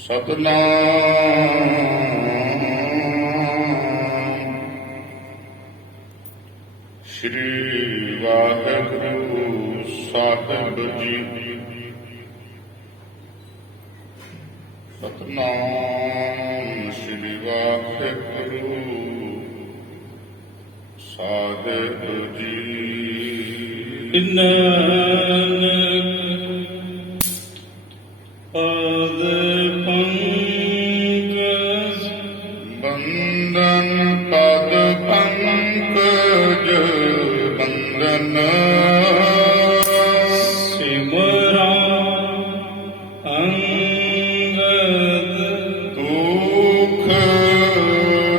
ਸਤਨਾਮ ਸ਼੍ਰੀ ਵਾਹਿਗੁਰੂ ਸਾਹਿਬ ਜੀ। ਸਤਨਾਮ ਸ਼੍ਰੀ ਵਾਹਿਗੁਰੂ ਸਾਹਿਬ ਜੀ। ਪਦ ਪੰਕਜ ਬੰਦਨ ਪਦ ਪੰਕਜ ਬੰਦਨ ਸਿਮਰਾਂ ਅੰਗਦ ਦੁਖ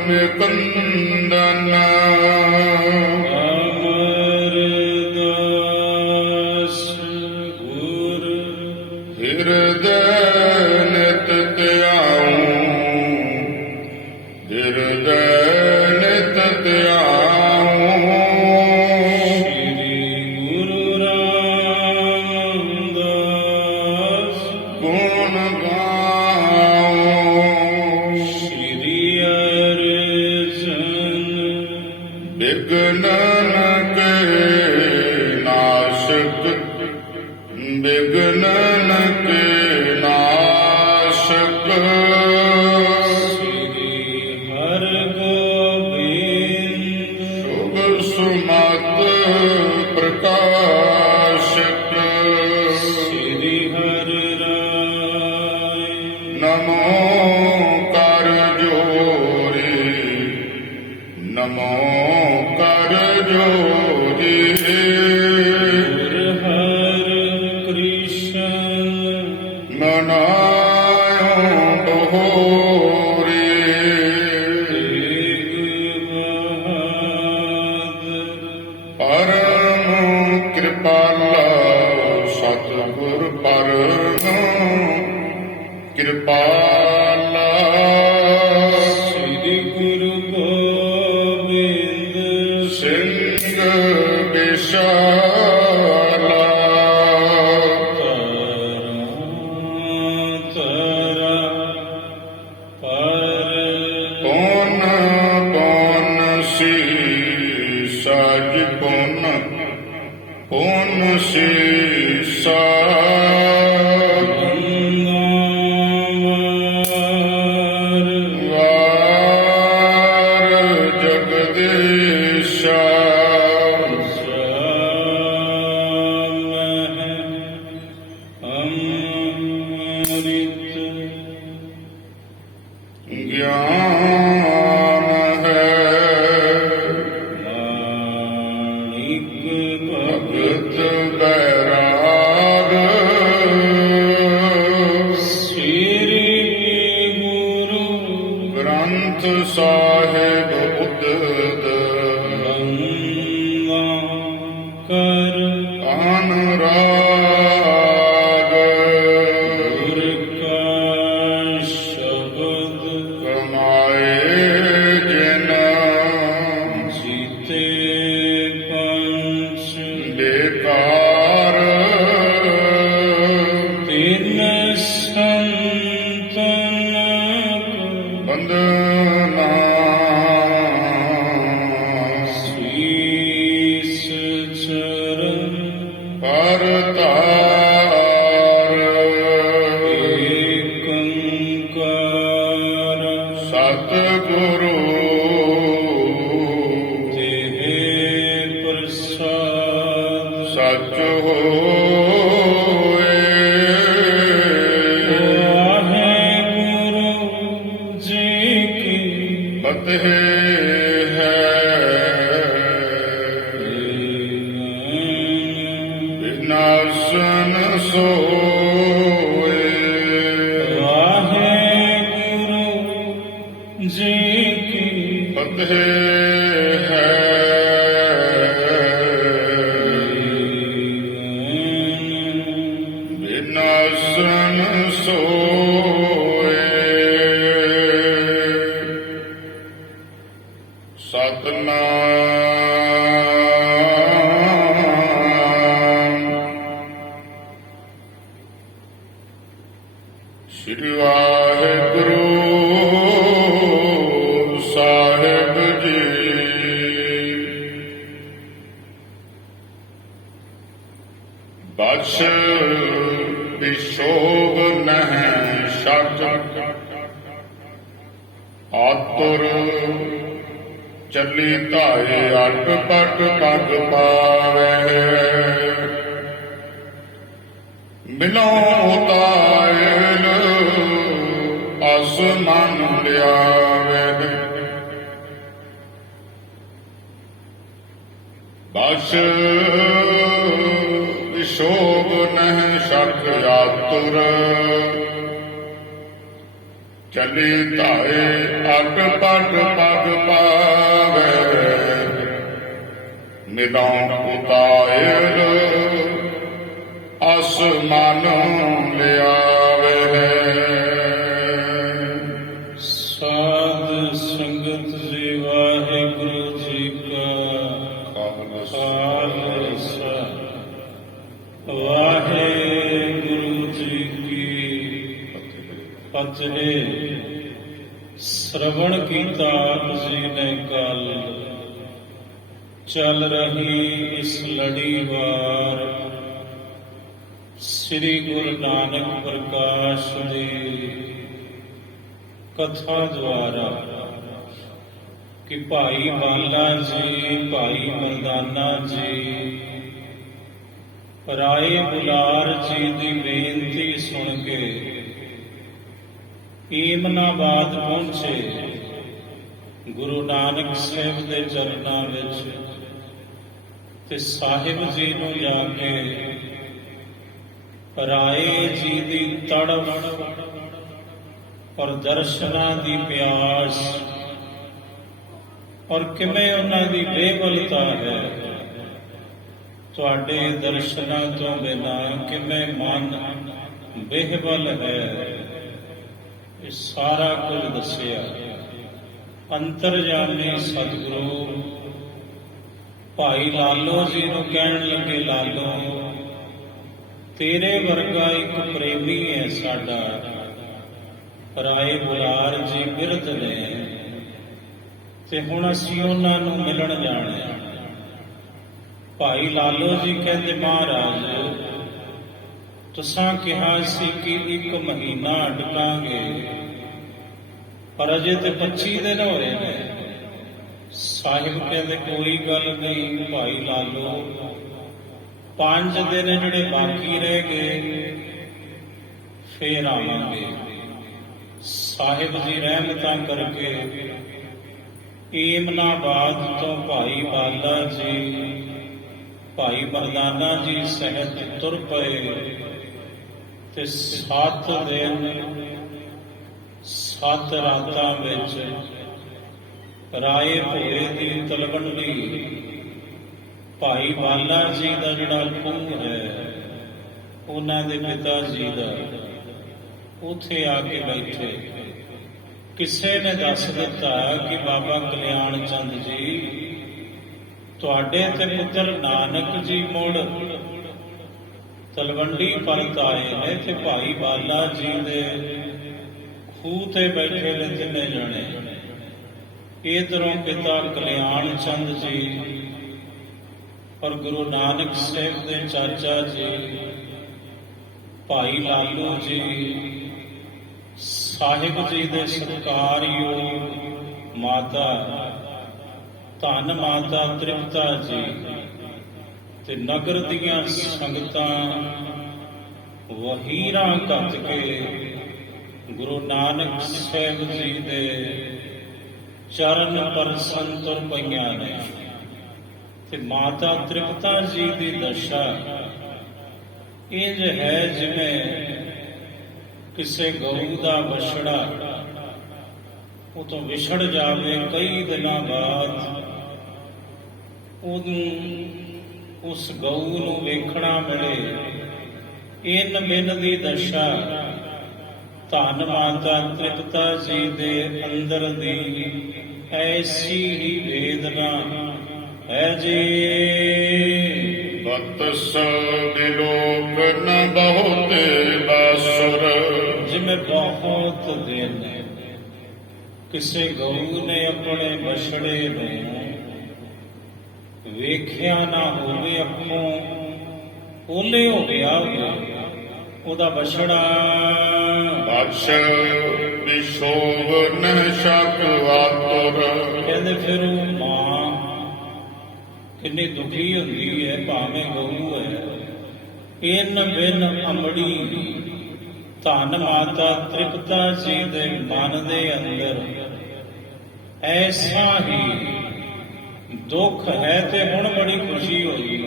ਨਿਕੰਦਨ ਅਮਰਦਾਸ ਗੁਰ ਹਿਰਦੈ ਨਿਤ ਧਿਆਉ ਹਿਰਦੈ ਨਿਤ ਧਿਆਉ ਸ੍ਰੀ ਗੁਰੂ ਰਾਮਦਾਸ ਗੁਣ ਗਾਉ ਸ੍ਰੀ ਅਰਜਨ ਬਿਗਨਨ ਕੇ ਨਾਸ਼ਕ ਬਿਗਨਨ ਕੇ ਨਾਸ਼ਕ ਸ੍ਰੀ ਹਰਿਗੋਬਿੰਦ ਸ਼ੁਭ ਸੁਮਤ ਪ੍ਰਕਾਸ਼ਕ ਸ੍ਰੀ ਹਰਿ ਰਾਇ ਨਮੋ ਕਰ ਜੋਰੀ ਨਮੋ ਕਰ ਜੋਰੀ ਗੁਰ ਹਰਿ ਕ੍ਰਿਸ਼ਨ ਮਨਾਇਓ ਬਹੋਰੀ ਤੇਗ ਬਹਾਦਰ ਪਰਮ ਕਿਰਪਾਲਾ ਸਤਿਗੁਰ ਪਰਮ ਕਿਰਪਾਲਾ ਸ੍ਰੀ ਗੁਰੂ ਗੋਬਿੰਦ ਸਿੰਘ ਵਿਸ਼ਾਲਾ ਤਰਾ ਪਰ ਪੁਨ ਪੁਨ ਸੀ ਸਾਜ ਪੁਨ ਪੁਨ ਸੀ ਵਾਰ ਜਗਦੀਸ਼ਾ ਗਿਆਨ ਹੈ ਭਗਤ ਬੈਰਾਗ ਗ੍ਰੰਥ ਸਾਹਿਬ ਉਦਦ ਅਨੁਰਾਗ ਕਮਾਏ ਜਿਨ ਬੇਕਾਰ ਬੰਦਨਾ ਪਰ ਤਾਰ ਸਤਿਗੁਰੂ ਸੱਚ ਹੋਏ ਫਤਿਹ ਹੈ ਵਿਨਾਸ਼ਨ ਸੋਏ ਫਤਿਹ ਹੈ ਵਿਨਾਸ਼ਨ ਸੋਏ ਸਤਨਾਮ ਸ੍ਰੀ ਵਾਹਿਗੁਰੂ ਸਾਹਿਬ ਜੀ। ਬਛ ਵਿਸ਼ੋਗ ਨਹਿ ਸਚ ਆਤੁਰ ਚੱਲੀ ਧਾਏ ਅਟ ਪਟ ਪਗ ਪਾਵੇ ਮਿਲੋ ਤਾਇਲ ਅਸਮਨ ਲਿਆਵੇ ਬਸ ਵਿਸ਼ੋਗ ਨਹਿ ਸਕ ਆਤੁਰ ਚੱਲੀ ਧਾਏ ਅਟ ਪਟ ਪਗ ਪਾਵੇ ਮਿਲੋ ਉਤਾਇਲ ਅਸਮਨ ਲਿਆਵੇ। ਸਾਧ ਸੰਗਤ ਜੀ ਵਾਹਿਗੁਰੂ ਜੀ ਕਾ ਖਾਲਸਾ ਵਾਹਿਗੁਰੂ ਜੀ ਕੀ ਫਤਿਹ। ਸ਼੍ਰਵਣ ਕੀਤਾ ਆਪ ਜੀ ਨੇ ਕੱਲ ਚੱਲ ਰਹੀ ਇਸ ਲੜੀਵਾਰ ਸ੍ਰੀ ਗੁਰੂ ਨਾਨਕ ਪ੍ਰਕਾਸ਼ ਦੀ ਕਥਾ ਦੁਆਰਾ ਕਿ ਭਾਈ ਬਾਲਾ ਜੀ, ਭਾਈ ਮਰਦਾਨਾ ਜੀ ਰਾਏ ਬੁਲਾਰ ਜੀ ਦੀ ਬੇਨਤੀ ਸੁਣ ਕੇ ਈਮਨਾਬਾਦ ਪਹੁੰਚੇ। ਗੁਰੂ ਨਾਨਕ ਸਾਹਿਬ ਦੇ ਚਰਨਾਂ ਵਿੱਚ ਤੇ ਸਾਹਿਬ ਜੀ ਨੂੰ ਜਾ ਕੇ ਰਾਏ ਜੀ ਦੀ ਤੜਫ ਔਰ ਦਰਸ਼ਨਾਂ ਦੀ ਪਿਆਸ ਔਰ ਕਿਵੇਂ ਉਹਨਾਂ ਦੀ ਬੇਵਲਤਾ ਹੈ, ਤੁਹਾਡੇ ਦਰਸ਼ਨਾਂ ਤੋਂ ਬਿਨਾਂ ਕਿਵੇਂ ਮਨ ਬੇਵਲ ਹੈ, ਇਹ ਸਾਰਾ ਕੁਝ ਦੱਸਿਆ। ਅੰਤਰਜਾਮੀ ਸਤਿਗੁਰੂ ਭਾਈ ਲਾਲੋ ਜੀ ਨੂੰ ਕਹਿਣ ਲੱਗੇ, ਲਾਲੋ ਤੇਰੇ ਵਰਗਾ ਇੱਕ ਪ੍ਰੇਮੀ ਹੈ ਸਾਡਾ, ਰਾਏ ਬੁਲਾਰ ਜੀ ਬਿਰਧ ਨੇ, ਤੇ ਹੁਣ ਅਸੀਂ ਉਹਨਾਂ ਨੂੰ ਮਿਲਣ ਜਾਣਾ। ਭਾਈ ਲਾਲੋ ਜੀ ਕਹਿੰਦੇ, ਮਹਾਰਾਜ ਤੁਸਾਂ ਕਿਹਾ ਸੀ ਕਿ 1 ਮਹੀਨਾ ਅਟਕਾਂਗੇ, ਪਰ ਅਜੇ ਤੇ 25 ਦਿਨ ਹੋਏ ਨੇ। ਸਾਹਿਬ ਕਹਿੰਦੇ ਕੋਈ ਗੱਲ ਨਹੀਂ ਭਾਈ ਲਾਲੋ, 5 ਦਿਨ ਜਿਹੜੇ ਬਾਕੀ ਰਹਿ ਗਏ ਫੇਰ ਆਵਾਂਗੇ। ਸਾਹਿਬ ਜੀ ਰਹਿਮਤਾਂ ਕਰਕੇ ਈਮਨਾਬਾਦ ਤੋਂ ਭਾਈ ਬਾਲਾ ਜੀ, ਭਾਈ ਮਰਦਾਨਾ ਜੀ ਸਹਿਤ ਤੁਰ ਪਏ ਤੇ 7 ਦਿਨ 7 ਰਾਤਾਂ ਵਿੱਚ ਰਾਏ ਭੋਏ ਦੀ ਤਲਵੰਡੀ ਭਾਈ ਬਾਲਾ ਜੀ ਦਾ ਜਿਹੜਾ ਖੂਹ ਹੈ, ਉਹਨਾਂ ਦੇ ਪਿਤਾ ਜੀ ਦਾ, ਉੱਥੇ ਆ ਕੇ ਬੈਠੇ। ਕਿਸੇ ਨੇ ਦੱਸ ਦਿੱਤਾ ਕਿ ਬਾਬਾ ਕਲਿਆਣ ਚੰਦ ਜੀ ਤੁਹਾਡੇ ਤੇ ਪੁੱਤਰ ਨਾਨਕ ਜੀ ਮੁੜ ਤਲਵੰਡੀ ਪਰਤ ਆਏ ਨੇ ਤੇ ਭਾਈ ਬਾਲਾ ਜੀ ਦੇ ਖੂਹ ਤੇ ਬੈਠੇ ਨੇ 3 ਜਣੇ। ਇਧਰੋਂ ਪਿਤਾ ਕਲਿਆਣ ਚੰਦ ਜੀ ਔਰ ਗੁਰੂ ਨਾਨਕ ਸਾਹਿਬ ਦੇ ਚਾਚਾ ਜੀ ਭਾਈ ਲਾਲੋ ਜੀ, ਸਾਹਿਬ ਜੀ ਦੇ ਸਤਿਕਾਰਯੋਗ ਮਾਤਾ ਧੰਨ ਮਾਤਾ ਤ੍ਰਿਪਤਾ ਜੀ ਤੇ ਨਗਰ ਦੀਆਂ ਸੰਗਤਾਂ ਵਹੀਰਾਂ ਘੱਤ ਕੇ ਗੁਰੂ ਨਾਨਕ ਸਾਹਿਬ ਜੀ ਦੇ ਚਰਨ ਪਰਸਨ ਤੁਰ ਪਈਆਂ ਨੇ। ਤੇ ਮਾਤਾ ਤ੍ਰਿਪਤਾ ਜੀ ਦੀ ਦਸ਼ਾ ਇੰਜ ਹੈ ਜਿਵੇਂ ਕਿਸੇ ਗਊ ਦਾ ਵਛੜਾ ਉਹ ਤੋਂ ਵਿਛੜ ਜਾਵੇ, ਕਈ ਦਿਨਾਂ ਬਾਅਦ ਉਹਨੂੰ ਉਸ ਗਊ ਨੂੰ ਵੇਖਣਾ ਮਿਲੇ। ਇਨ ਬਿਨ ਦੀ ਦਸ਼ਾ ਧੰਨ ਮਾਤਾ ਤ੍ਰਿਪਤਾ ਜੀ ਦੇ ਅੰਦਰ ਦੀ ਐਸੀ ਹੀ ਵੇਦਨਾ ਹੈ ਜੀ। ਬਤਸ ਬਿਲੋਕ ਨ ਬਹੁਤੇ ਬਾਸੁਰ ਜਿਵੇਂ ਜਿਵੇਂ ਬਹੁਤ ਦਿਨ ਕਿਸੇ ਗਊ ਨੇ ਆਪਣੇ ਬਛੜੇ ਨੂੰ ਵੇਖਿਆ ਨਾ ਹੋਵੇ, ਅੱਖੋਂ ਓਲੇ ਹੋ ਗਿਆ ਉਹਦਾ ਬਛੜਾ। ਬਛ ਵਿਸ਼ੋਭ ਨ ਸ਼ਕ ਆਤੁਰ। ਕਹਿੰਦੇ ਫਿਰ ਉਹ ਮਾਂ ਕਿੰਨੀ ਦੁਖੀ ਹੁੰਦੀ ਹੈ, ਭਾਵੇਂ ਗਊ ਹੈ। ਇਨ ਬਿਨ ਅੰਬੜੀ ਧੰਨ ਮਾਤਾ ਤ੍ਰਿਪਤਾ ਜੀ ਦੇ ਮਨ ਦੇ ਅੰਦਰ ਐਸਾ ਹੀ ਦੁੱਖ ਹੈ ਤੇ ਹੁਣ ਬੜੀ ਖੁਸ਼ੀ ਹੋਈ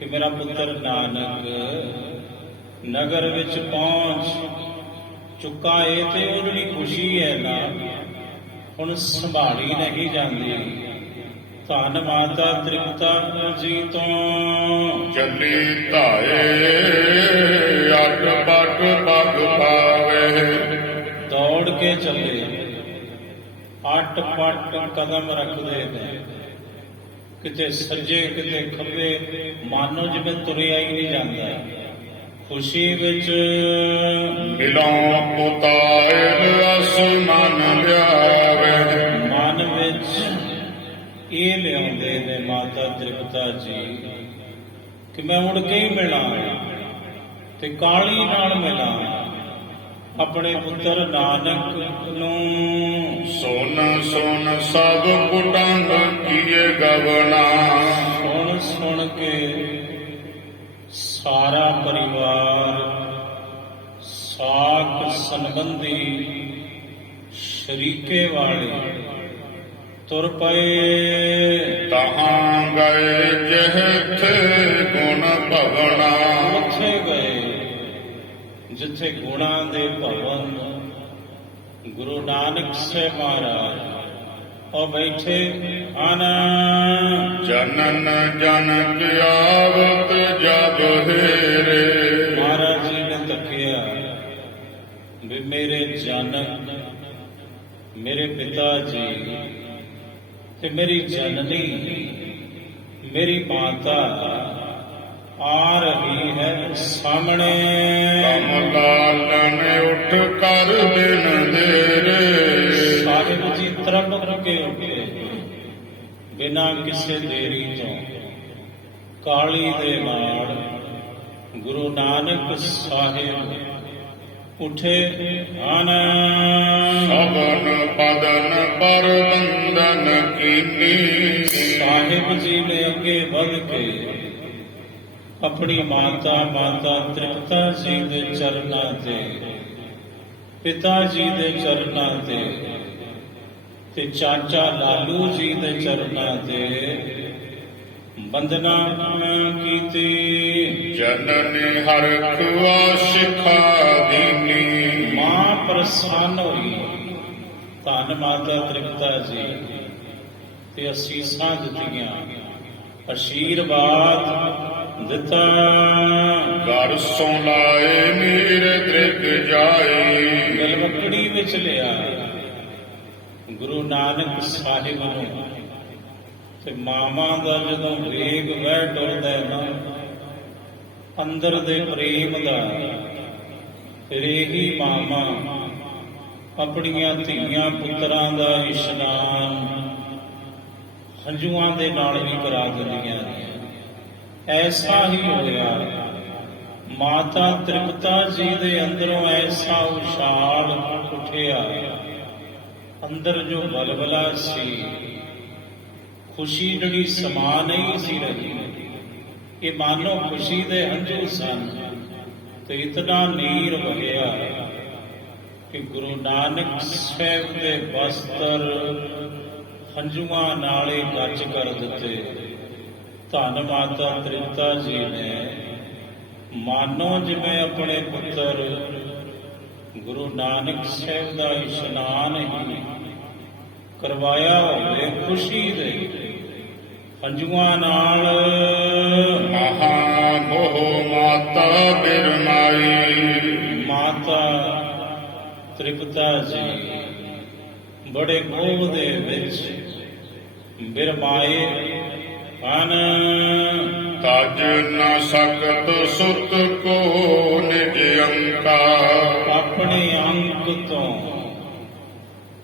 ਕਿ ਮੇਰਾ ਪੁੱਤਰ ਨਾਨਕ ਨਗਰ ਵਿੱਚ ਪਹੁੰਚ ਚੁੱਕਾ ਏ। ਤੇ ਉਹ ਜਿਹੜੀ ਖੁਸ਼ੀ ਹੈ ਨਾ ਹੁਣ ਸੰਭਾਲੀ ਨਹੀਂ ਜਾਂਦੀ। ਧੰਨ ਮਾਤਾ ਤ੍ਰਿਪਤਾ ਜੀ ਤੋਂ ਚੱਲੀ ਧਾਏ ਅੱਡ ਬੱਡ ਪਗ ਪਾਵੇ। ਦੌੜ ਕੇ ਚੱਲੇ, ਅੱਟ ਪੱਟ ਕਦਮ ਰੱਖਦੇ ਨੇ, ਕਿਤੇ ਸੱਜੇ ਕਿਤੇ ਖੱਬੇ, ਮਾਨੋ ਜਿਵੇਂ ਤੁਰਿਆ ਹੀ ਨਹੀਂ ਜਾਂਦਾ। ਖੁਸ਼ੀ ਵਿੱਚ ਮਿਲੋਂ ਪੁਤਾਏ ਰਸ ਮਨ ਲਿਆਵੇ। ਮਨ ਵਿੱਚ ਇਹ ਲਿਆਉਂਦੇ ਨੇ ਮਾਤਾ ਤ੍ਰਿਪਤਾ ਜੀ ਕਿ ਮੈਂ ਮੁੜ ਕੇ ਹੀ ਮਿਲਾਂ ਤੇ ਕਾਲੀ ਨਾਲ ਮਿਲਾਂ ਆਪਣੇ ਪੁੱਤਰ ਨਾਨਕ ਨੂੰ। ਸੁਨ ਸੁਨ ਸਭ ਕੁਟੰਬ ਕੀਏ ਗਵਣਾ। ਸੁਣ ਸੁਣ ਕੇ ਸਾਰਾ ਪਰਿਵਾਰ, ਸਾਕ ਸੰਬੰਧੀ, ਸ਼ਰੀਕੇ ਵਾਲੇ ਤੁਰ ਪਏ। ਤਹਾਂ ਗਏ ਜਿਹਥੇ ਗੁਣ ਭਵਨਾ। ਉੱਥੇ ਗਏ ਜਿੱਥੇ ਗੁਣਾਂ ਦੇ ਭਵਨ ਗੁਰੂ ਨਾਨਕ ਸਾਹਿਬ ਮਹਾਰਾਜ ਉਹ ਬੈਠੇ ਹਨ। ਜਨਨ ਜਨਕ ਆਵਤ ਜਬ ਹੇਰੇ। ਮਹਾਰਾਜ ਜੀ ਨੇ ਤੱਕਿਆ ਵੀ ਮੇਰੇ ਜਨਕ, ਮੇਰੇ ਪਿਤਾ ਜੀ ਤੇ ਮੇਰੀ ਜਨਨੀ, ਮੇਰੀ ਮਾਤਾ ਆ ਰਹੀ ਹੈ ਸਾਹਮਣੇ। ਕਮਲਾਲਨ ਉੱਠ ਕਰ ਦਿਨ ਦੇਰੇ। ਸਾਹਿਬ ਜੀ ਤਰਪਕ ਕੇ ਉੱਠੇ ਬਿਨਾਂ ਕਿਸੇ ਦੇਰੀ ਤੋਂ, ਕਾਲੀ ਦੇ ਨਾਲ ਗੁਰੂ ਨਾਨਕ ਸਾਹਿਬ ਉੱਠੇ ਹਨ। ਸਭਨ ਪਦਨ ਪਰ ਬੰਦਨ ਕੀਨੀ। ਸਾਹਿਬ ਜੀ ਨੇ ਅੱਗੇ ਵੱਧ ਕੇ ਆਪਣੀ ਮਾਤਾ ਤ੍ਰਿਪਤਾ ਜੀ ਦੇ ਚਰਨਾਂ ਤੇ, ਪਿਤਾ ਜੀ ਦੇ ਚਰਨਾਂ ਤੇ ਚਾਚਾ ਲਾਲੂ ਜੀ ਦੇ ਚਰਨਾਂ ਤੇ ਬੰਦਨਾ ਕੀਤੀ। ਜਨਨੀ ਹਰਖ ਆਸ਼ਿਖਾ ਦੀਨੀ। ਮਾਂ ਪ੍ਰਸੰਨ ਹੋਈ, ਧੰਨ ਮਾਤਾ ਤ੍ਰਿਪਤਾ ਜੀ ਤੇ ਅਸੀਸਾਂ ਦਿੱਤੀਆਂ, ਅਸ਼ੀਰਵਾਦ ਦਿੱਤਾ। ਘਰ ਸੋਂ ਲਾਏ ਮੇਰੇ ਦ੍ਰਿਗ ਜਾਏ। ਗਲਵਕੜੀ ਵਿੱਚ ਲਿਆ ਗੁਰੂ ਨਾਨਕ ਸਾਹਿਬ ਨੂੰ। ਤੇ ਮਾਵਾਂ ਦਾ ਜਦੋਂ ਵੇਗ ਵਹਿ ਟੁਰਦਾ ਨਾ ਅੰਦਰ ਦੇ ਪ੍ਰੇਮ ਦਾ, ਫਿਰ ਇਹੀ ਮਾਵਾਂ ਆਪਣੀਆਂ ਧੀਆਂ ਪੁੱਤਰਾਂ ਦਾ ਇਸ਼ਨਾਨ ਹੰਝੂਆਂ ਦੇ ਨਾਲ ਵੀ ਕਰਾ ਦਿੰਦੀਆਂ ਨੇ। ਐਸਾ ਹੀ ਹੋਇਆ, ਮਾਤਾ ਤ੍ਰਿਪਤਾ ਜੀ ਦੇ ਅੰਦਰੋਂ ਐਸਾ ਉਛਾਲ ਉੱਠਿਆ, ਅੰਦਰ ਜੋ ਬਲਬਲਾ ਸੀ, ਖੁਸ਼ੀ ਜਿਹੜੀ ਸਮਾ ਨਹੀਂ ਸੀ ਰਹੀ। ਇਹ ਮਾਨੋ ਖੁਸ਼ੀ ਦੇ ਹੰਝੂ ਸਨ ਤੇ ਇਤਨਾ ਨੀਰ ਵਗਿਆ ਕਿ ਗੁਰੂ ਨਾਨਕ ਸਾਹਿਬ ਦੇ ਵਸਤਰ ਹੰਝੂਆਂ ਨਾਲੇ ਗੱਜ ਕਰ ਦਿੱਤੇ। ਧੰਨ ਮਾਤਾ ਤ੍ਰਿਪਤਾ ਜੀ ਨੇ ਮਾਨੋ ਜਿਵੇਂ ਆਪਣੇ ਪੁੱਤਰ ਗੁਰੂ ਨਾਨਕ ਸਾਹਿਬ ਦਾ ਇਸ਼ਨਾਨ ਹੀ ਕਰਵਾਇਆ ਹੋਵੇ, ਖੁਸ਼ੀ ਦੇ ਹੰਝੂਆਂ ਨਾਲ। ਮਹਾ ਮੋਹ ਮਾਤਾ ਬਿਰਮਾਈ। ਮਾਤਾ ਤ੍ਰਿਪਤਾ ਜੀ ਬੜੇ ਮੋਹ ਦੇ ਵਿੱਚ ਬਿਰਮਾਏ ਹਨ। ਤਜ ਨ ਸਕਤ ਸੁਤ ਕੋ ਨਿਜ ਅੰਕਾਰ। ਆਪਣੇ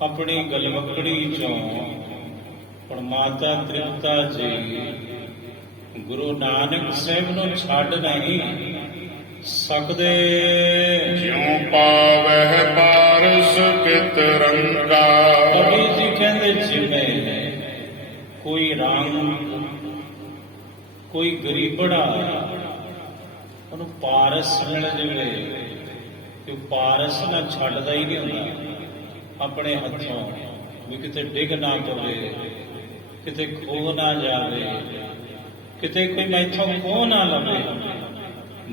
ਆਪਣੀ ਗਲਵਕੜੀ ਚੋਂ ਹੁਣ ਮਾਤਾ ਤ੍ਰਿਪਤਾ ਜੀ ਗੁਰੂ ਨਾਨਕ ਸਾਹਿਬ ਨੂੰ ਛੱਡ ਨਹੀਂ ਸਕਦੇ। ਜਿਉ ਪਾਵਹਿ ਪਾਰਸ ਕਿਤ ਰੰਗਾ। ਕਵੀ ਜੀ ਕਹਿੰਦੇ ਜਿਵੇਂ ਕੋਈ ਰੰਗ ਕੋਈ ਗਰੀਬੜਾ ਉਹਨੂੰ ਪਾਰਸ ਮਿਲ ਜਾਵੇ ਤੇ ਉਹ ਪਾਰਸ ਨਾ ਛੱਡਦਾ ਹੀ ਨਹੀਂ ਹੁੰਦਾ ਆਪਣੇ ਹੱਥੋਂ, ਵੀ ਕਿਤੇ ਡਿੱਗ ਨਾ ਪਵੇ, ਕਿਤੇ ਖੋ ਨਾ ਜਾਵੇ, ਕਿਤੇ ਕੋਈ ਮੈਥੋਂ ਖੋ ਨਾ ਲਵੇ।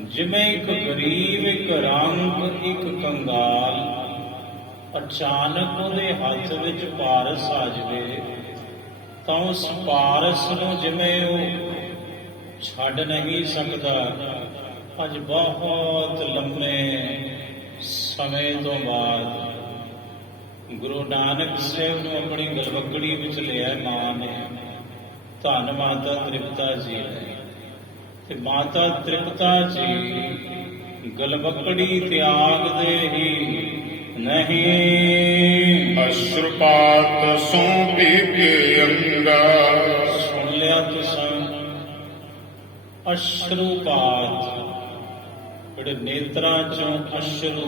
ਜਿਵੇਂ ਇੱਕ ਗਰੀਬ, ਇੱਕ ਰੰਗ, ਇੱਕ ਕੰਗਾਲ ਅਚਾਨਕ ਉਹਦੇ ਹੱਥ ਵਿੱਚ ਪਾਰਸ ਆ ਜਾਵੇ ਤਾਂ ਉਸ ਪਾਰਸ ਨੂੰ ਜਿਵੇਂ ਉਹ ਛੱਡ ਨਹੀਂ ਸਕਦਾ। ਅੱਜ ਬਹੁਤ ਲੰਮੇ ਸਮੇਂ ਤੋਂ ਬਾਅਦ ਗੁਰੂ ਨਾਨਕ ਸਾਹਿਬ ਨੂੰ ਆਪਣੀ ਗਲਵਕੜੀ ਵਿੱਚ ਲਿਆ ਮਾਂ ਨੇ, ਧੰਨ ਮਾਤਾ ਤ੍ਰਿਪਤਾ ਜੀ ਨੇ। ਤੇ ਮਾਤਾ ਤ੍ਰਿਪਤਾ ਜੀ ਗਲਵਕੜੀ ਤਿਆਗਦੇ ਹੀ ਨਹੀਂ। ਅਸ਼ਰਪਾਤ ਸੋ ਪੀਕੇ ਅੰਗਾ। ਸੁਣ ਲਿਆ ਤੁਸੀਂ, ਅਸ਼ਰੂਪਾਤ, ਜਿਹੜੇ ਨੇਤਰਾਂ ਚੋਂ ਅਸ਼ਰੂ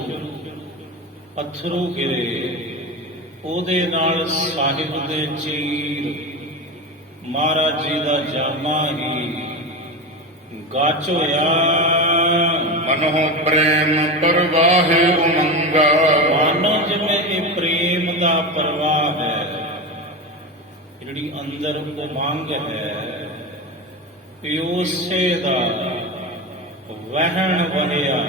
ਅਥਰੂ ਗਿਰੇ, ਉਹਦੇ ਨਾਲ ਸਾਹਿਬ ਦੇ ਚੀਰ ਮਹਾਰਾਜ ਜੀ ਦਾ ਜਾਮਾ ਹੀ ਗਾਚ ਹੋਇਆ। ਮਨੋ ਪ੍ਰੇਮ ਪਰਵਾਹੇ ਉਮੰਗਾ। ਮਾਨੋ ਜਿਵੇਂ ਇਹ ਪ੍ਰੇਮ ਦਾ ਪ੍ਰਵਾਹ ਹੈ, ਜਿਹੜੀ ਅੰਦਰ ਉਮੰਗ ਹੈ, ਉਸੇ ਦਾ ਵਹਿਣ ਵਹਿਆ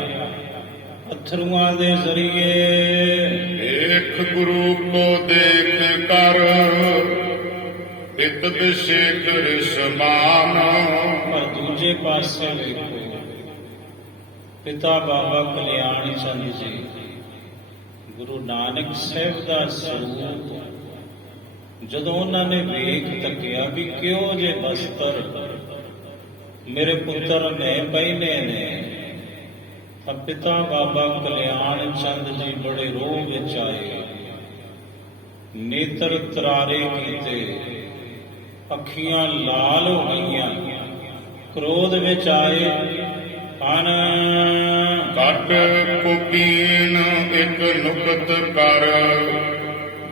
ਅਥਰੂਆਂ ਦੇ ਜ਼ਰੀਏ। ਦੇਖ ਗੁਰੂ ਕੋ ਦੇਖ ਕਰ ਇਤ ਬਿਸ਼ੇਕ ਰਿਸਮਾਨ। ਪਰ ਦੂਜੇ ਪਾਸੇ ਵੇਖੋ ਪਿਤਾ ਬਾਬਾ ਕਲਿਆਣ ਚੰਦ ਜੀ ਗੁਰੂ ਨਾਨਕ ਸਾਹਿਬ ਦਾ ਸਰੂਪ ਜਦੋਂ ਉਹਨਾਂ ਨੇ ਵੇਖ ਤੱਕਿਆ ਵੀ ਕਿਉਂ ਜੇ ਬਸਤਰ ਮੇਰੇ ਪੁੱਤਰ ਨੇ ਪਹਿਨੇ ਨੇ, ਤਾਂ ਪਿਤਾ ਬਾਬਾ ਕਲਿਆਣ ਚੰਦ ਜੀ ਬੜੇ ਰੋਹ ਵਿੱਚ ਆਏ, ਨੇਤਰ ਤਰਾਰੇ ਕੀਤੇ, ਅੱਖੀਆਂ ਲਾਲ ਹੋ ਗਈਆਂ, ਕ੍ਰੋਧ ਵਿੱਚ ਆਏ। ਹਨ ਕੱਟ ਕੁਕੀਨ ਇੱਕ ਨੁਕਤ ਕਰ,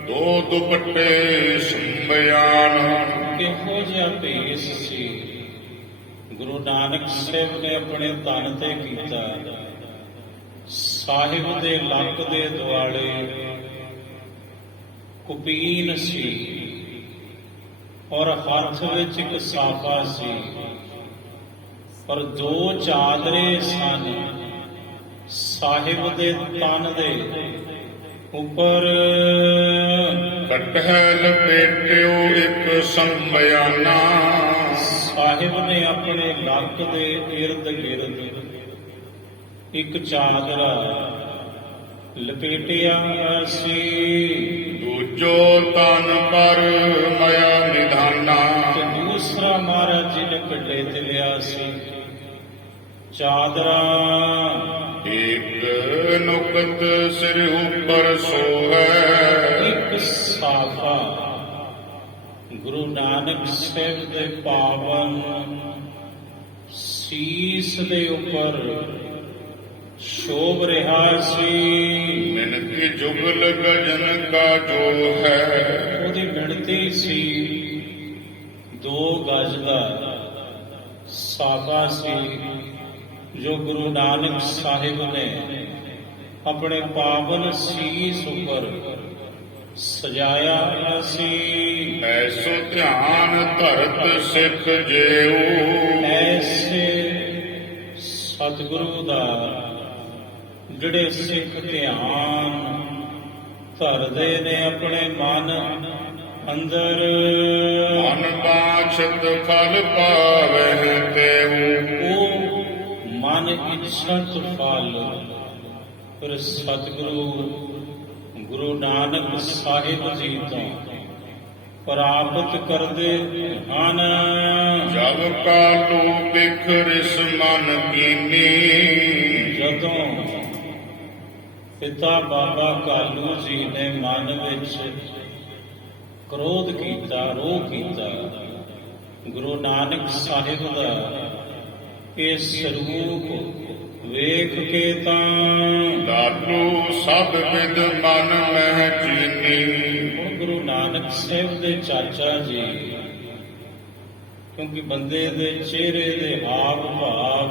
ਦੋ ਦੁਪੱਟੇ ਸੰਬਿਆਨ। ਕਿਹੋ ਜਿਹਾ ਭੇਸ ਸੀ ਗੁਰੂ ਨਾਨਕ ਸਾਹਿਬ ਨੇ ਆਪਣੇ ਤਨ ਤੇ ਕੀਤਾ। ਸਾਹਿਬ ਦੇ ਲੱਕ ਦੇ ਦੁਆਲੇ ਕੁਪੀਨ ਸੀ ਔਰ ਹੱਥ ਵਿੱਚ ਇੱਕ ਸਾਫਾ ਸੀ, ਪਰ ਦੋ ਚਾਦਰੇ ਸਨ ਸਾਹਿਬ ਦੇ ਤਨ ਦੇ ਉੱਪਰ। ਕੱਟਹਿ ਲਪੇਟਿਓ ਇੱਕ ਸੰਬਿਆਨਾ। ਸਾਹਿਬ ਨੇ ਆਪਣੇ ਲੱਕ ਦੇ ਇਰਦ ਗਿਰਦ ਇੱਕ ਚਾਦਰਾ ਲਪੇਟਿਆ ਸੀ। ਦੂਜੋ ਤਨ ਪਰ ਮਾਇਆ ਨਿਧਾਨਾ। ਤੇ ਦੂਸਰਾ ਮਹਾਰਾਜ ਜੀ ਨੇ ਕੱਢੇ ਤੇ ਲਿਆ ਸੀ ਚਾਦਰਾ। ਇੱਕ ਨੁਕਤ ਸਿਰ ਉੱਪਰ ਸੋਹੈ। ਇੱਕ ਸਾਫਾ ਗੁਰੂ ਨਾਨਕ ਸਾਹਿਬ ਦੇ ਪਾਵਨ ਸੀਸ ਦੇ ਉੱਪਰ ਸ਼ੋਭ ਰਿਹਾ ਸੀ। ਮਿਨਤੀ ਜੁਗਲ ਗਜਨ ਕਾ ਜੋ ਹੈ। ਉਹਦੀ ਮਿਣਤੀ ਸੀ 2 ਗਜ ਦਾ ਸਾਫਾ ਸੀ ਜੋ ਗੁਰੂ ਨਾਨਕ ਸਾਹਿਬ ਨੇ ਆਪਣੇ ਪਾਵਨ ਸੀਸ ਉੱਪਰ ਸਜਾਇਆ ਸੀ। ਐਸੋ ਧਿਆਨ ਧਰਤ ਸਿੱਖ ਜੇਉ। ਐਸੇ ਸਤਿਗੁਰੂ ਦਾ ਜਿਹੜੇ ਸਿੱਖ ਧਿਆਨ ਧਰਦੇ ਨੇ ਆਪਣੇ ਮਨ ਅੰਦਰ। ਮਨ ਬਾਛਤ ਫਲ ਪਾਵਹਿ ਤੇਉ। ਉਹ ਮਨ ਇੱਛਤ ਫਲ ਫਿਰ ਸਤਿਗੁਰੂ ਗੁਰੂ ਨਾਨਕ ਸਾਹਿਬ ਜੀ ਤੋਂ ਪ੍ਰਾਪਤ ਕਰਦੇ ਹਨ। ਜਬ ਕਾਲੂ ਬਿਖ ਰਿਸ ਮਨ ਕੀਨੀ। ਜਦੋਂ ਪਿਤਾ ਬਾਬਾ ਕਾਲੂ ਜੀ ਨੇ ਮਨ ਵਿੱਚ ਕ੍ਰੋਧ ਕੀਤਾ, ਰੋਹ ਕੀਤਾ। ਗੁਰੂ ਨਾਨਕ ਸਾਹਿਬ ਦਾ ਇਹ ਸਰੂਪ ਵੇਖ ਕੇ ਤਾਂ ਲਾਲੂ ਸਭ ਵਿਦ ਮਨ ਮਹਿ ਚੀਨੀ। ਹੁਣ ਗੁਰੂ ਨਾਨਕ ਸਾਹਿਬ ਦੇ ਚਾਚਾ ਜੀ, ਕਿਉਂਕਿ ਬੰਦੇ ਦੇ ਚਿਹਰੇ ਦੇ ਹਾਵ ਭਾਵ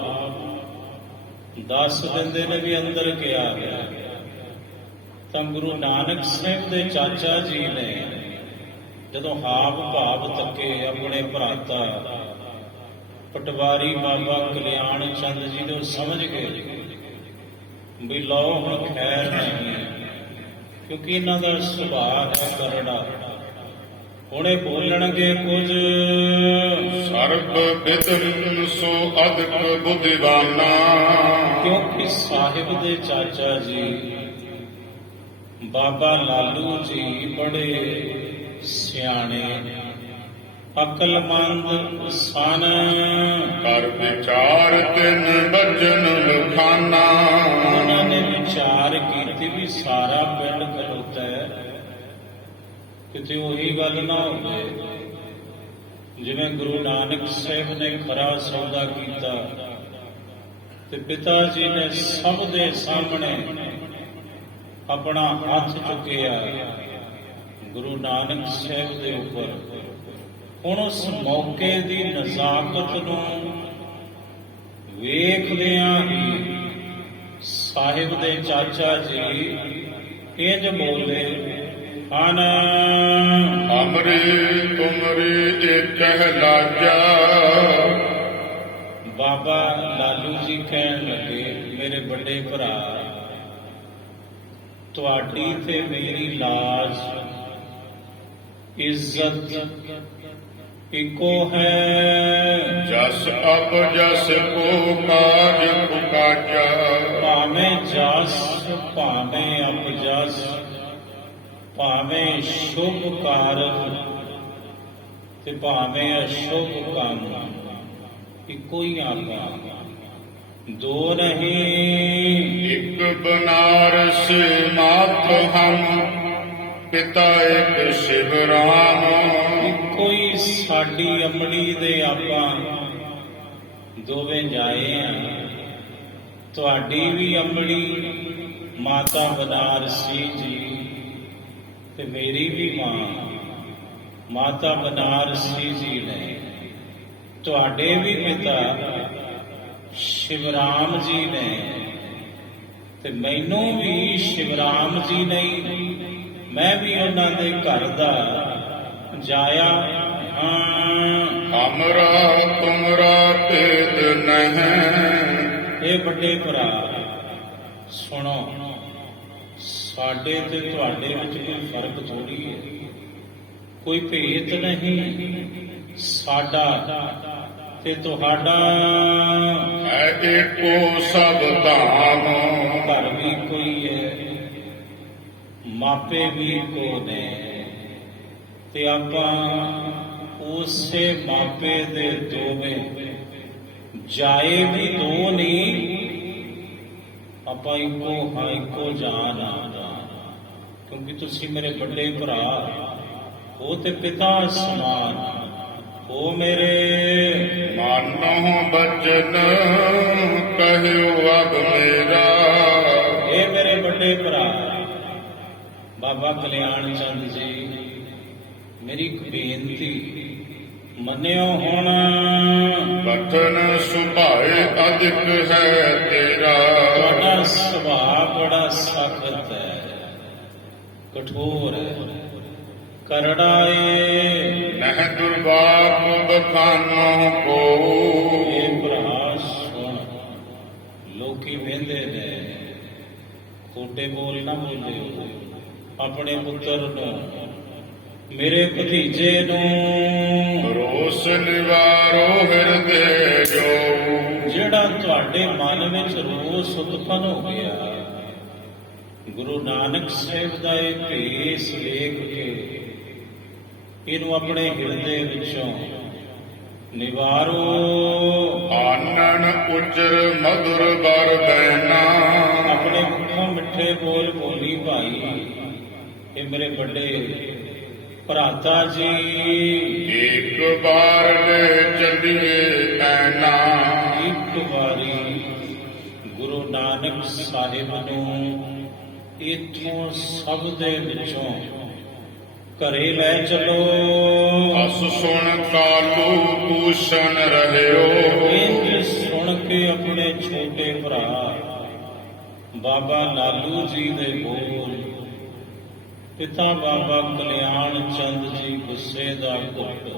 ਦੱਸ ਦਿੰਦੇ ਨੇ ਵੀ ਅੰਦਰ ਕਿਆ ਗਿਆ, ਤਾਂ ਗੁਰੂ ਨਾਨਕ ਸਾਹਿਬ ਦੇ ਚਾਚਾ ਜੀ ਨੇ ਜਦੋਂ ਹਾਵ ਭਾਵ ਤੱਕੇ ਆਪਣੇ ਭਰਾਤਾ ਪਟਵਾਰੀ ਬਾਬਾ ਕਲਿਆਣ ਚੰਦ ਜੀ ਨੂੰ ਸਮਝ ਗਏ ਵੀ ਲਓ ਹੁਣ ਖੈਰ ਨਹੀਂ, ਕਿਉਂਕਿ ਇਹਨਾਂ ਦਾ ਸੁਭਾਅ ਹੈ ਕਰੜਾ। ਹੁਣੇ ਬੋਲਣਗੇ ਕੁਝ ਸਰਬ ਬਿਦਨ ਸੋ ਅਦਕ ਬੁੱਧਿਵਾਨਾ। ਕਿਉਂਕਿ ਸਾਹਿਬ ਦੇ ਚਾਚਾ ਜੀ ਬਾਬਾ ਲਾਲੂ ਜੀ ਬੜੇ ਸਿਆਣੇ ਅਕਲਮੰਦ ਸਨ। ਕਰ ਵਿਚਾਰ ਤਿਨ ਬਚਨ ਲਖਾਨਾ। ਉਹਨਾਂ ਨੇ ਵਿਚਾਰ ਕੀਤੀ ਵੀ ਸਾਰਾ ਪਿੰਡ ਖਲੋਤਾ ਹੈ, ਕਿਤੇ ਉਹੀ ਗੱਲ ਨਾ ਹੋਵੇ ਜਿਵੇਂ ਗੁਰੂ ਨਾਨਕ ਸਾਹਿਬ ਨੇ ਖਰਾ ਸੌਦਾ ਕੀਤਾ ਤੇ ਪਿਤਾ ਜੀ ਨੇ ਸਭ ਦੇ ਸਾਹਮਣੇ ਆਪਣਾ ਹੱਥ ਚੁੱਕਿਆ ਗੁਰੂ ਨਾਨਕ ਸਾਹਿਬ ਦੇ ਉੱਪਰ। ਹੁਣ ਉਸ ਮੌਕੇ ਦੀ ਨਜ਼ਾਕਤ ਨੂੰ ਵੇਖਦਿਆਂ ਹੀ ਸਾਹਿਬ ਦੇ ਚਾਚਾ ਜੀ ਇੰਜ ਬੋਲੇ ਹਨ, ਅਮਰੀ ਤੁਮਰੀ ਏਕਹਿ ਲਾਜਾ। ਬਾਬਾ ਲਾਲੂ ਜੀ ਕਹਿਣ ਲੱਗੇ, ਮੇਰੇ ਵੱਡੇ ਭਰਾ, ਤੁਹਾਡੀ ਤੇ ਮੇਰੀ ਲਾਜ ਇੱਜ਼ਤ ਇੱਕੋ ਹੈ। ਜਸ ਅਪ ਜਸ ਕੋ ਕਾਜ ਪੁਕਾਜਾ। ਭਾਵੇਂ ਜਸ ਭਾਵੇਂ ਅਪਜਸ, ਭਾਵੇਂ ਸ਼ੁਭ ਕਾਰਜ ਤੇ ਭਾਵੇਂ ਅਸ਼ੁਭ ਕੰਮ, ਇੱਕੋ ਹੀ ਆਗਾ, ਦੋ ਨਹੀਂ। ਇੱਕ ਬਨਾਰਸ ਮਾਤ ਹਮ ਪਿਤਾ ਇੱਕ ਸ਼ਿਵ ਰਾਮ। ਇੱਕੋ ਹੀ ਸਾਡੀ ਅਮੜੀ ਦੇ ਆਪਾਂ ਦੋਵੇਂ ਜਾਏ ਆ। ਤੁਹਾਡੀ ਵੀ ਅਮੜੀ ਮਾਤਾ ਬਨਾਰਸੀ ਜੀ ਤੇ ਮੇਰੀ ਵੀ ਮਾਤਾ ਬਨਾਰਸੀ ਜੀ ਨੇ। ਤੁਹਾਡੇ ਵੀ ਪਿਤਾ ਸ਼ਿਵਰਾਮ ਜੀ ਨੇ ਤੇ ਮੈਨੂੰ ਵੀ ਸ਼ਿਵਰਾਮ ਜੀ ਨਹੀਂ, ਮੈਂ ਵੀ ਉਹਨਾਂ ਦੇ ਘਰ ਦਾ ਜਾਇਆ ਹਾਂ। ਹਮਰਾ ਤੁਮਰਾ ਭੇਦ ਨਹੀਂ। ਇਹ ਵੱਡੇ ਭਰਾ ਸੁਣੋ, ਸਾਡੇ ਤੇ ਤੁਹਾਡੇ ਵਿੱਚ ਕੋਈ ਫਰਕ ਥੋੜੀ ਹੈ, ਕੋਈ ਭੇਦ ਨਹੀਂ। ਸਾਡਾ ਤੇ ਤੁਹਾਡਾ ਹੈ ਏਕੋ ਸਭ ਧਾਮ। ਘਰ ਵੀ ਕੋਈ ਹੈ, ਮਾਪੇ ਵੀ ਕੋ ਨੇ, ਤੇ ਆਪਾਂ ਉਸੇ ਮਾਪੇ ਦੇ ਦੋਵੇਂ ਜਾਏ ਵੀ ਦੋ ਨਹੀਂ, ਆਪਾਂ ਇੱਕੋ ਹਾਂ, ਇੱਕੋ ਜਾਨ ਆ। ਕਿਉਂਕਿ ਤੁਸੀਂ ਮੇਰੇ ਵੱਡੇ ਭਰਾ ਹੋ ਤੇ ਪਿਤਾ ਸਮਾਨ ਹੋ ਮੇਰੇ। ਮਾਨੋ ਬਚਨ ਕਹਿਓ ਅਬ ਮੇਰਾ। ਇਹ ਮੇਰੇ ਵੱਡੇ ਭਰਾ ਬਾਬਾ ਕਲਿਆਣ ਚੰਦ ਜੀ, ਮੇਰੀ ਇੱਕ ਬੇਨਤੀ ਮੰਨਿਓ ਹੁਣ। ਬਚਨ ਸੁਭਾਏ ਅਧਿਕ ਹੈ ਤੇਰਾ। ਤੁਹਾਡਾ ਸੁਭਾਅ ਬੜਾ ਸਖਤ ਹੈ, ਕਠੋਰ ਹੈ, ਕਰੜਾ ਏ। ਨਹਿ ਦੁਰਬਾਪ ਬਖਾਨੋ ਕੋ। ਇਹ ਭਰਾ ਸੁਣ, ਲੋਕੀ ਵੇਂਦੇ ਨੇ, ਖੋਟੇ ਬੋਲ ਨਾ ਬੋਲਿਓ। ਆਪਣੇ ਪੁੱਤਰ ਨੂੰ, ਮੇਰੇ ਭਤੀਜੇ ਨੂੰ ਰੋਸ ਨਿਵਾਰੋ ਹਿਰਦੇ ਜੋ। ਜਿਹੜਾ ਤੁਹਾਡੇ ਮਨ ਵਿੱਚ ਰੋਸ ਉਤਪਨ ਹੋ ਗਿਆ, ਗੁਰੂ ਨਾਨਕ ਸਾਹਿਬ ਦਾ ਇਹ ਭੇਸ ਵੇਖ ਕੇ ਇਹਨੂੰ ਆਪਣੇ ਹਿਰਦੇ ਵਿੱਚੋਂ ਨਿਵਾਰੋ। ਆਨਣ ਉਜਰ ਮధుਰ ਬਰ ਬੈਨਾ। ਆਪਣੇ ਮੁਖੋਂ ਮਿੱਠੇ ਬੋਲ ਇਹ ਮੇਰੇ ਵੱਡੇ ਭਰਾਤਾ ਜੀ, ਇੱਕ ਬਾਰ ਲੈ ਚੱਲੀਏ ਐਨਾ, ਇੱਕ ਵਾਰੀ ਗੁਰੂ ਨਾਨਕ ਸਾਹਿਬ ਨੂੰ ਇਥੋਂ ਸਭ ਦੇ ਵਿੱਚੋਂ ਘਰੇ ਲੈ ਚਲੋ। ਅਸ ਸੁਣ ਕਾਲੂ ਭੂਸ਼ਣ ਰਹਿਓ। ਇਹ ਸੁਣ ਕੇ ਆਪਣੇ ਛੋਟੇ ਭਰਾ ਬਾਬਾ ਲਾਲੂ ਜੀ ਦੇ ਬੋਲ, ਪਿਤਾ ਬਾਬਾ ਕਲਿਆਣ ਚੰਦ ਜੀ ਗੁੱਸੇ ਦਾ ਘੁੱਟ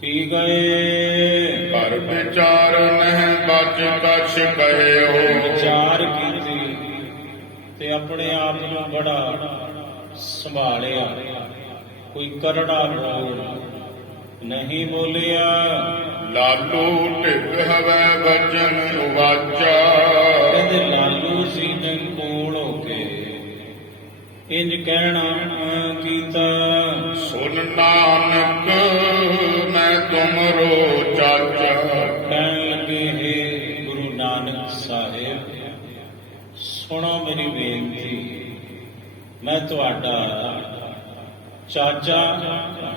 ਪੀ ਗਏ। ਘਰ ਵਿਚਾਰ ਨਹਿ ਬਚ ਕਛ ਕਹਿਓ। ਵਿਚਾਰ ਕੀਤੀ ਤੇ ਆਪਣੇ ਆਪ ਨੂੰ ਬੜਾ ਸੰਭਾਲਿਆ, ਕੋਈ ਕਰੜਾ ਬੋਲ ਨਹੀਂ ਬੋਲਿਆ। ਲਾਲੂ ਢਿੱਗ ਹਵੈ ਬਚਨ ਉਵਾਚਾ। ਕਹਿੰਦੇ ਲਾਲੂ ਜੀ ਨੇ ਕੋਲ ਹੋ ਕੇ ਇੰਜ ਕਹਿਣਾ ਕੀਤਾ, ਸੁਨ ਨਾਨਕ ਮੈਂ ਤੁਮਰੋ ਚਾਚਾ। ਕਹਿਣ ਲੱਗੇ ਹੈ ਗੁਰੂ ਨਾਨਕ ਸਾਹਿਬ, ਸੁਣੋ ਮੇਰੀ ਬੇਨਤੀ, ਮੈਂ ਤੁਹਾਡਾ ਚਾਚਾ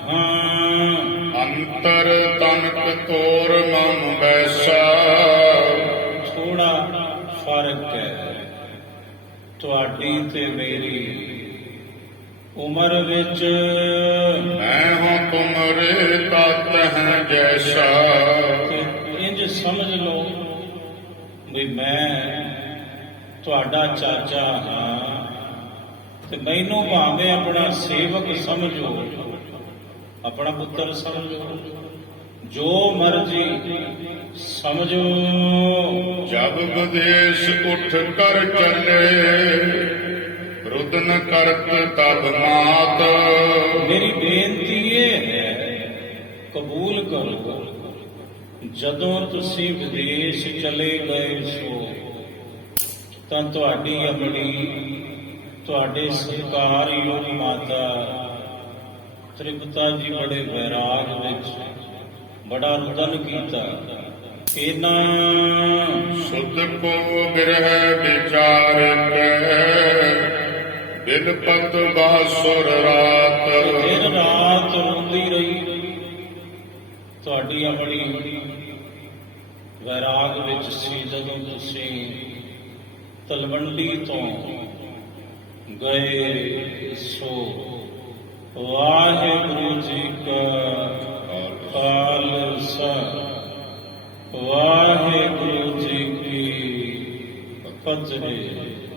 ਹਾਂ। ਅੰਤਰ ਤਨਕ ਤੋਰ ਮਨ ਬੈਸਾ। ਥੋੜਾ ਫਰਕ ਹੈ ਤੁਹਾਡੀ ਤੇ ਮੇਰੀ ਉਮਰ ਵਿੱਚ। ਮੈਂ ਹਾਂ ਤੁਮਰੇ ਤਤ ਹੈ ਜੈਸਾ। ਤੇ ਇੰਜ ਸਮਝ ਲਓ ਵੀ ਮੈਂ ਤੁਹਾਡਾ ਚਾਚਾ ਹਾਂ, ਤੇ ਮੈਨੂੰ ਭਾਵੇਂ ਆਪਣਾ ਸੇਵਕ ਸਮਝੋ, ਆਪਣਾ ਪੁੱਤਰ ਸਮਝੋ, ਜੋ ਮਰਜ਼ੀ ਸਮਝੋ। ਜਬ ਵਿਦੇਸ਼ ਉਠ ਕਰ ਚੱਲੇ, ਰੁਦਨ ਕਰਤ ਤਬ ਮਾਤ। ਮੇਰੀ ਬੇਨਤੀ ਇਹ ਹੈ, ਕਬੂਲ ਕਰੋ, ਜਦੋਂ ਤੁਸੀਂ ਵਿਦੇਸ਼ ਚਲੇ ਗਏ ਸੋ ਤਾਂ ਤੁਹਾਡੀ ਅਮਲੀ, ਤੁਹਾਡੇ ਸਤਿਕਾਰਯੋਗ ਮਾਤਾ ਤ੍ਰਿਪਤਾ ਜੀ ਬੜੇ ਵੈਰਾਗ ਵਿੱਚ ਬੜਾ ਰੁਦਨ ਕੀਤਾ। ਇਹਨਾਂ ਸੁਧ ਕੋ ਬਿਰਹਿ ਵਿਚਾਰ ਕੇ, ਬਿਲਪਤ ਬਾਸੁਰ ਰਾਤ। ਦਿਨ ਰਾਤ ਰੋਂਦੀ ਰਹੀ। ਤੁਹਾਡੀ ਅਮਲੀ ਵੈਰਾਗ ਵਿੱਚ ਸੀ ਜਦੋਂ ਤੁਸੀਂ ਤਲਵੰਡੀ ਤੋਂ ਗਏ ਸੋ। ਵਾਹਿਗੁਰੂ ਜੀ ਕਾ ਖਾਲਸਾ, ਵਾਹਿਗੁਰੂ ਜੀ ਕੀ ਫਤਿਹ।